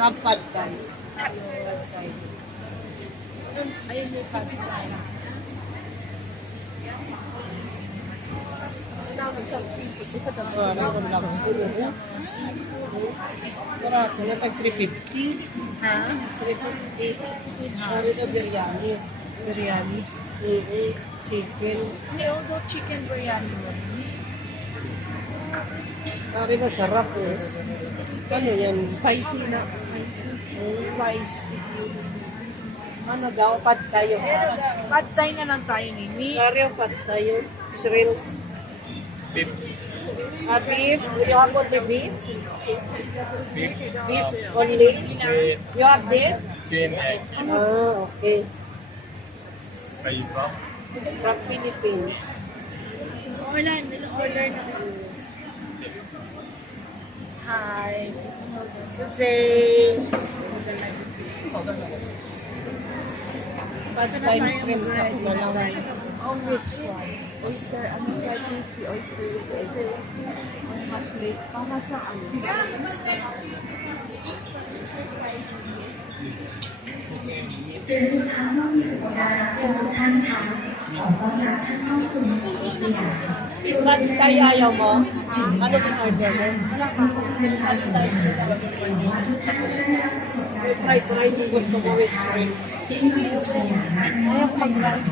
Love pad thai. Ayun yung pad thai. Barato na tag 350. Ha? 350. Ito biryani. Biryani. Chicken. Hindi, although chicken biryani mo. Kari masarap eh. Ano yan? Spicy na. Spicy. Ano daw? Pad tayo. Pad thai na lang tayo, Nini. Kari ang pad tayo. Shrimps. Beef. Beef. You have only beef? Beef. Beef only? With You have this? chicken egg. Okay. Are you from? From Philippines. Order na. Hi. Good day. Pad Thai shrimp na lang. Oh, which one? Oyster, ano kaya crispy oyster with oyster? Hot plate. How much ang ano? เรียนลูกค้าผู้มีอุปการะทุกท่านค่ะขอต้อนรับท่านเข้าสู่สยาม Pad Thai ayaw mo? Ano din order mo? Pad Thai Fried rice yung gusto mo with shrimp. ที่มาสู่สยาม Ayaw ko mag-rice.